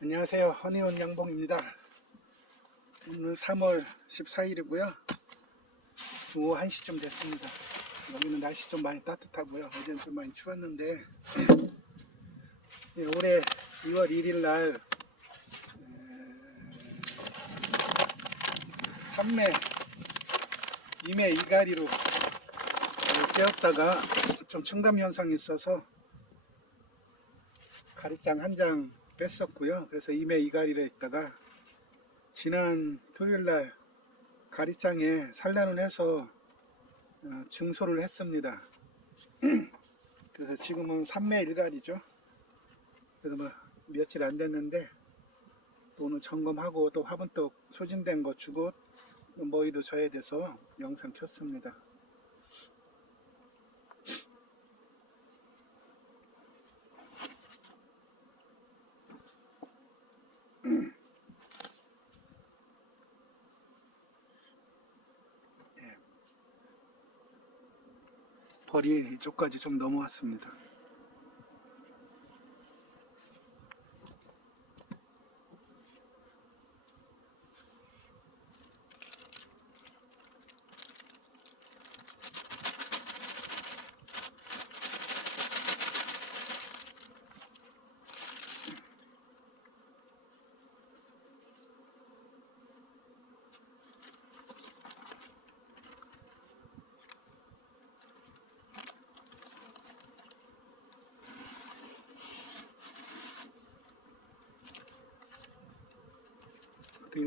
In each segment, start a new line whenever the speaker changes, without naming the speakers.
안녕하세요. 허니원 양봉입니다. 오늘 3월 14일이고요. 오후 1시쯤 됐습니다. 여기는 날씨 좀 많이 따뜻하고요. 어제는 좀 많이 추웠는데 네, 올해 2월 1일 날 삼매, 이매 이가리로 떼었다가 좀 청담 현상이 있어서 가리장 한장 뺐었고요. 그래서 이매 이가리를 했다가 지난 토요일 날 가리장에 산란을 해서 어, 증소를 했습니다. 그래서 지금은 3매 일가리죠. 그래서 뭐 며칠 안 됐는데 또 오늘 점검하고 또 화분떡 소진된 거 주고 머리도 져야 돼서 영상 켰습니다. 벌이 이쪽까지 좀 넘어왔습니다.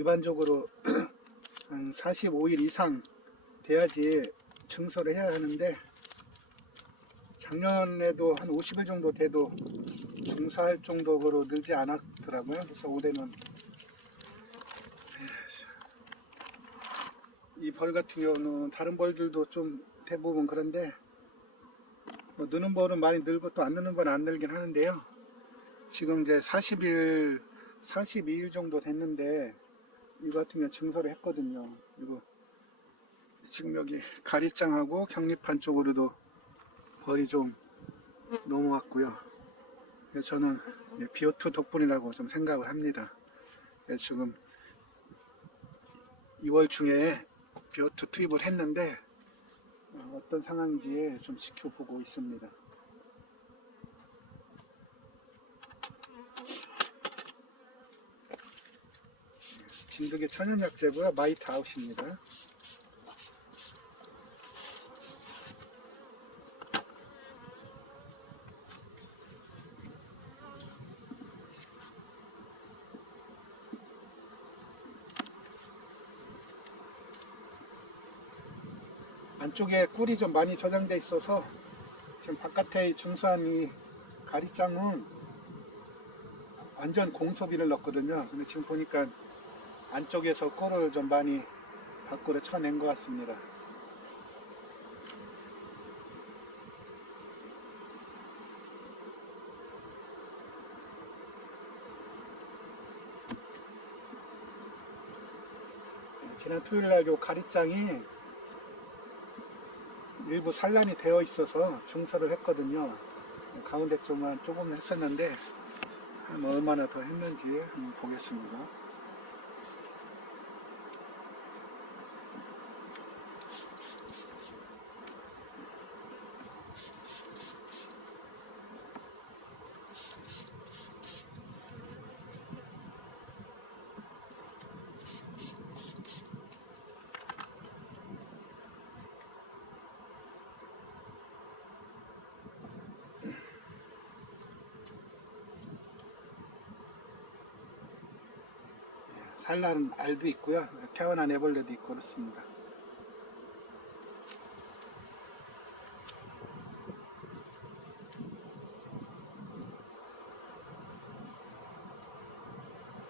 일반적으로 한 45일 이상 돼야지 증서를 해야 하는데 작년에도 한 50일 정도 돼도 증서할 정도로 늘지 않았더라고요. 그래서 올해는 이 벌 같은 경우는 다른 벌들도 좀 대부분 그런데 뭐 느는 벌은 많이 늘고 또 안 느는 벌은 안 늘긴 하는데요. 지금 이제 40일, 42일 정도 됐는데 이거 같은 경우 증서를 했거든요. 그리고 지금 여기 가리장하고 경립판 쪽으로도 벌이 좀 넘어왔고요. 그래서 저는 비오트 덕분이라고 좀 생각을 합니다. 그래서 지금 2월 중에 비오트 투입을 했는데 어, 어떤 상황인지 좀 지켜보고 있습니다. 진드기 천연약재고요. 마이트 아웃입니다. 안쪽에 꿀이 좀 많이 저장돼 있어서 지금 바깥에 증수한 이 가리장은 완전 공소비를 넣었거든요. 근데 지금 보니까 안쪽에서 꿀을 좀 많이 밖으로 쳐낸 것 같습니다. 지난 토요일 날요 가리장이 일부 산란이 되어 있어서 증서를 했거든요. 가운데 쪽만 조금 했었는데 한 얼마나 더 했는지 한번 보겠습니다. 산란은 알도 있고요. 태어난 애벌레도 있고 그렇습니다.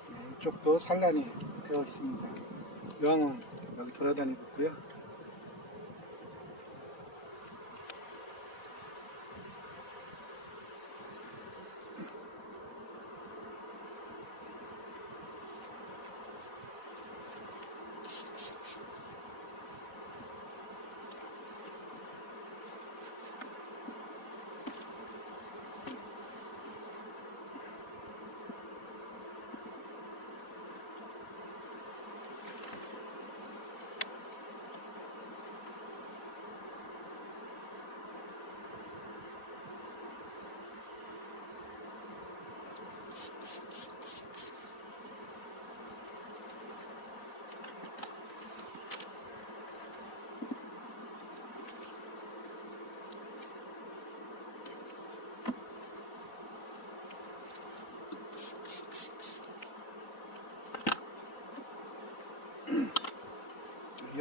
네, 이쪽도 산란이 되어 있습니다. 여왕은 여기 돌아다니고 있고요.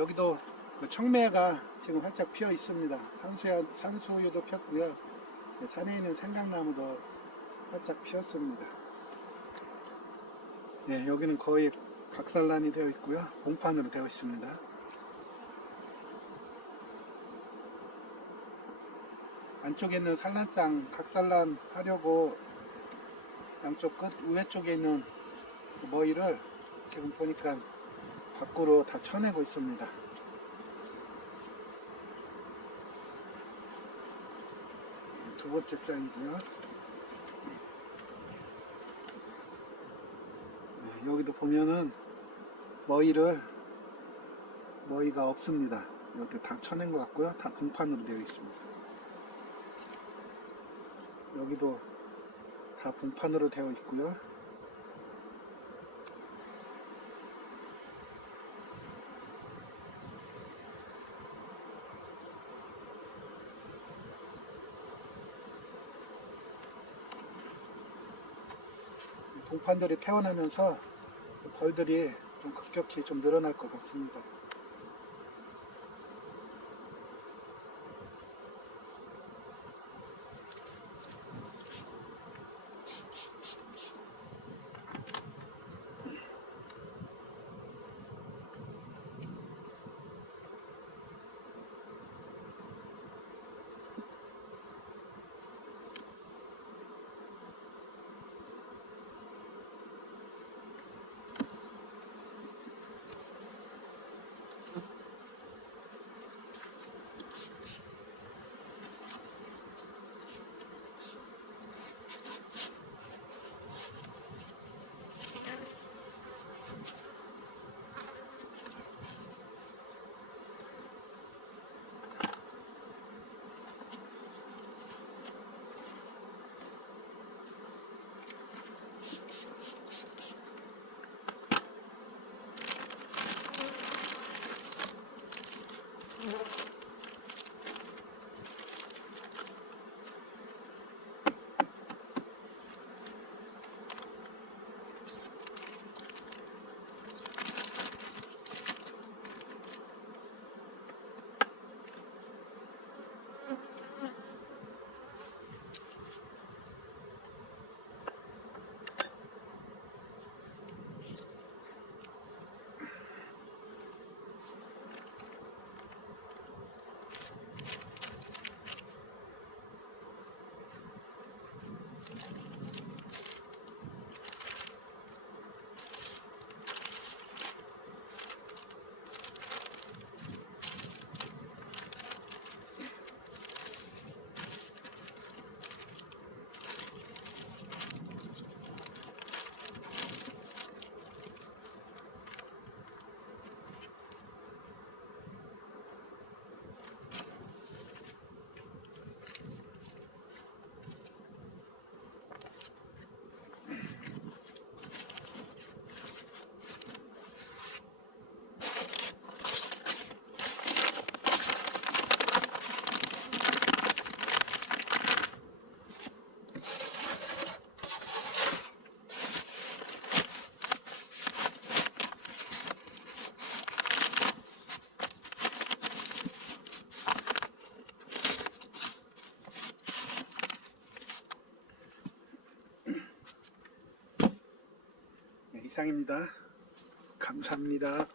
여기도 그 청매가 지금 활짝 피어 있습니다. 산수야, 산수유도 폈고요. 네, 산에 있는 생강나무도 활짝 피었습니다. 네, 여기는 거의 박살난이 되어 있고요. 봉판으로 되어 있습니다. 안쪽에 있는 산란장 각산란 하려고 양쪽 끝 우회 쪽에 있는 머리를 지금 보니까 밖으로 다 쳐내고 있습니다. 두 번째 장이고요. 네, 여기도 보면은 머리를 머리가 없습니다. 이렇게 다 쳐낸 것 같고요. 다 공판으로 되어 있습니다. 여기도 다 봉판으로 되어 있고요. 봉판들이 태어나면서 벌들이 좀 급격히 좀 늘어날 것 같습니다. 이상입니다. 감사합니다.